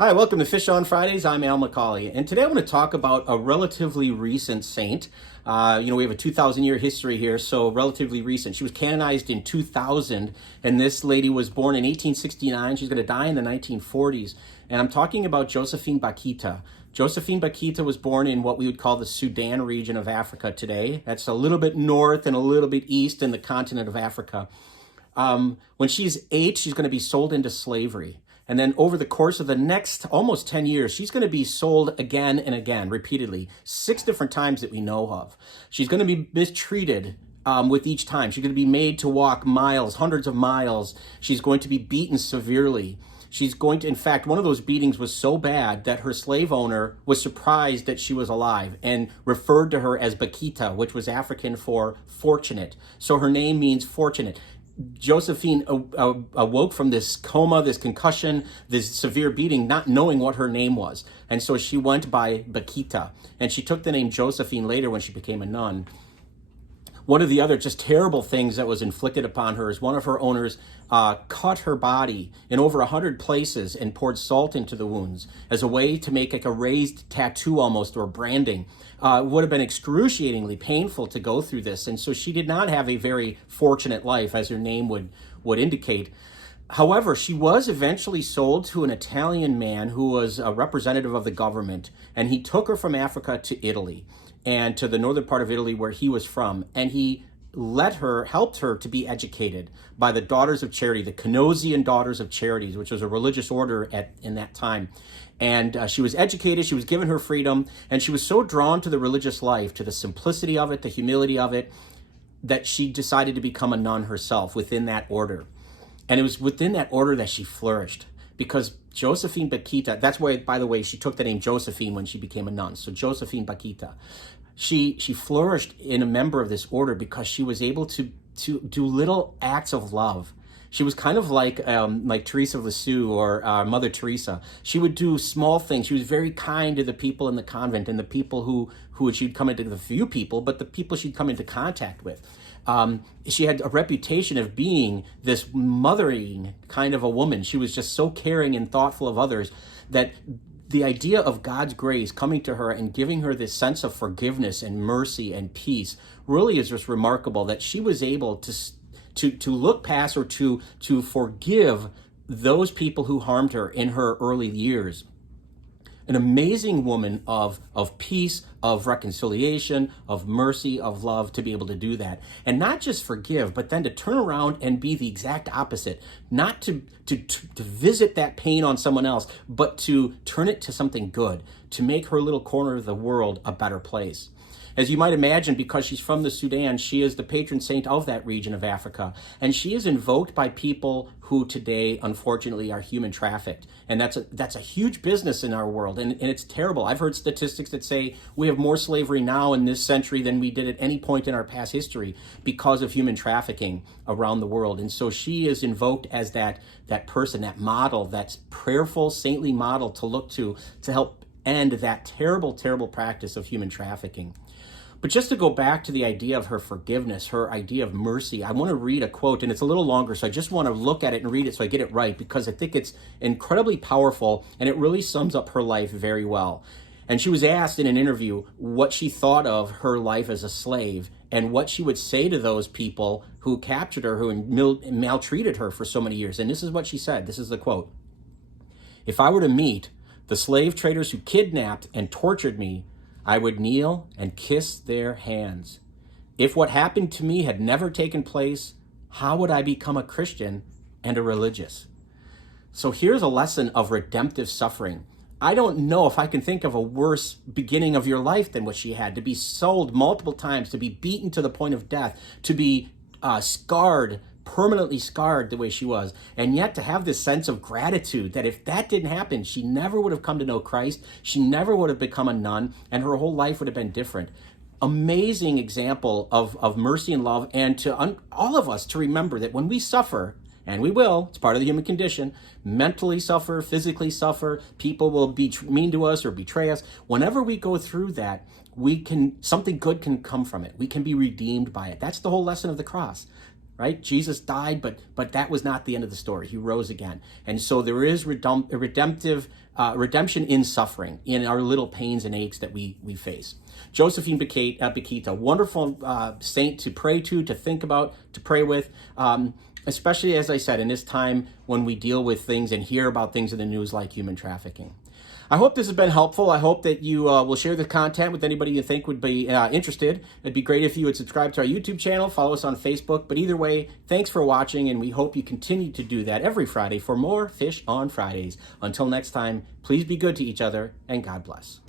Hi, welcome to Fish on Fridays. I'm Al McCauley, and today I want to talk about a relatively recent saint. We have a 2,000-year history here, so relatively recent. She was canonized in 2000, and this lady was born in 1869. She's going to die in the 1940s, and I'm talking about Josephine Bakhita. Josephine Bakhita was born in what we would call the Sudan region of Africa today. That's a little bit north and a little bit east in the continent of Africa. When she's 8, she's going to be sold into slavery. And then over the course of the next almost 10 years, she's going to be sold again and again, repeatedly, 6 different times that we know of. She's going to be mistreated with each time. She's going to be made to walk miles, hundreds of miles. She's going to be beaten severely. She's going to, in fact, one of those beatings was so bad that her slave owner was surprised that she was alive and referred to her as Bakhita, which was African for fortunate. So her name means fortunate. Josephine awoke from this coma, this concussion, this severe beating, not knowing what her name was. And so she went by Bakhita, and she took the name Josephine later when she became a nun. One of the other just terrible things that was inflicted upon her is one of her owners cut her body in over 100 places and poured salt into the wounds as a way to make like a raised tattoo almost, or branding. It would have been excruciatingly painful to go through this, and so she did not have a very fortunate life, as her name would indicate. However, she was eventually sold to an Italian man who was a representative of the government, and he took her from Africa to Italy, and to the northern part of Italy where he was from, and he helped her to be educated by the Daughters of Charity, the Canossian Daughters of Charities, which was a religious order in that time. And she was educated, she was given her freedom, and she was so drawn to the religious life, to the simplicity of it, the humility of it, that she decided to become a nun herself within that order. And it was within that order that she flourished, because Josephine Bakhita, that's why, by the way, she took the name Josephine when she became a nun. So Josephine Bakhita, she flourished in a member of this order because she was able to do little acts of love. She was kind of like Teresa of Lisieux or Mother Teresa. She would do small things. She was very kind to the people in the convent and the people who she'd come into, the few people, but the people she'd come into contact with. She had a reputation of being this mothering kind of a woman. She was just so caring and thoughtful of others that the idea of God's grace coming to her and giving her this sense of forgiveness and mercy and peace really is just remarkable, that she was able to look past or to forgive those people who harmed her in her early years. An amazing woman of peace, of reconciliation, of mercy, of love, to be able to do that. And not just forgive, but then to turn around and be the exact opposite. Not to visit that pain on someone else, but to turn it to something good, to make her little corner of the world a better place. As you might imagine, because she's from the Sudan, she is the patron saint of that region of Africa. And she is invoked by people who today, unfortunately, are human trafficked. And that's a huge business in our world. And it's terrible. I've heard statistics that say we have more slavery now in this century than we did at any point in our past history because of human trafficking around the world. And so she is invoked as that person, that model, that prayerful, saintly model to look to help end that terrible, terrible practice of human trafficking. But just to go back to the idea of her forgiveness, her idea of mercy, I want to read a quote, and it's a little longer, so I just want to look at it and read it so I get it right, because I think it's incredibly powerful, and it really sums up her life very well. And she was asked in an interview what she thought of her life as a slave, and what she would say to those people who captured her, who maltreated her for so many years. And this is what she said. This is the quote. "If I were to meet the slave traders who kidnapped and tortured me, I would kneel and kiss their hands. If what happened to me had never taken place, how would I become a Christian and a religious?" So here's a lesson of redemptive suffering. I don't know if I can think of a worse beginning of your life than what she had, to be sold multiple times, to be beaten to the point of death, to be scarred, permanently scarred the way she was, and yet to have this sense of gratitude that if that didn't happen, she never would have come to know Christ, she never would have become a nun, and her whole life would have been different. Amazing example of mercy and love, and to all of us to remember that when we suffer, and we will, it's part of the human condition, mentally suffer, physically suffer, people will be mean to us or betray us. Whenever we go through that, something good can come from it. We can be redeemed by it. That's the whole lesson of the cross. right? Jesus died, but that was not the end of the story. He rose again. And so there is redemption in suffering, in our little pains and aches that we face. Josephine Bakhita, wonderful saint to pray to think about, to pray with, especially, as I said, in this time when we deal with things and hear about things in the news like human trafficking. I hope this has been helpful. I hope that you will share the content with anybody you think would be interested. It'd be great if you would subscribe to our YouTube channel, follow us on Facebook. But either way, thanks for watching, and we hope you continue to do that every Friday for more Fish on Fridays. Until next time, please be good to each other, and God bless.